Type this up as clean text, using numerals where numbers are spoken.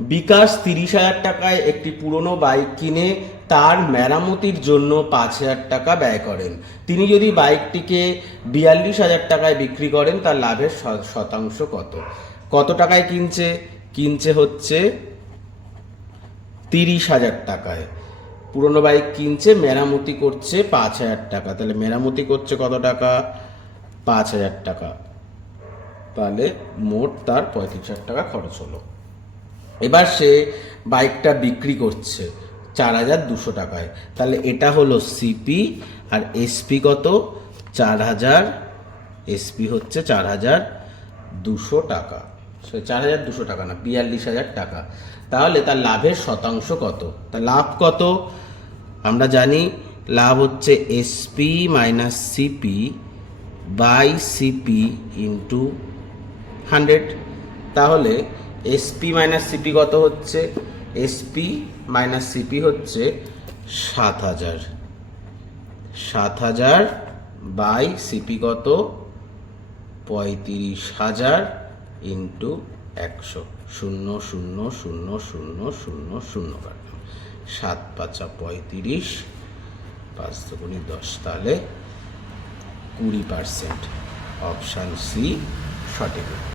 বিকাশ 30,000 টাকায় একটি পুরনো বাইক কিনে তার মেরামতির জন্য 5,000 টাকা ব্যয় করেন। তিনি যদি বাইকটিকে 42,000 টাকায় বিক্রি করেন, তার লাভের শতাংশ কত? কত টাকায় কিনছে? কিনছে হচ্ছে 30,000 টাকায়। পুরনো বাইক কিনছে, মেরামতি করছে 5,000 টাকা। তাহলে মেরামতি করছে কত টাকা? 5,000 টাকা। তাহলে মোট তার 35,000 টাকা খরচ হলো। এবার সে বাইকটা বিক্রি করছে 4,200 টাকায়। তাহলে এটা হলো সিপি, আর এসপি কত? 4,000। এসপি হচ্ছে 4,200 টাকা। সে 4,200 টাকা না, 42,000 টাকা। তাহলে তার লাভের শতাংশ কত? তার লাভ কত? আমরা জানি লাভ হচ্ছে SP minus CP by CP into 100। তাহলে এসপি মাইনাস সিপি কত হচ্ছে? এসপি মাইনাস সিপি হচ্ছে 7,000। 7,000 বাই সিপি কত? 35,000 ইন্টু 100। 0 0 0 0 0 0 কাটলাম। 7 5 35, 5 দুগুণে 10। তাহলে 20%। অপশান সি সঠিক।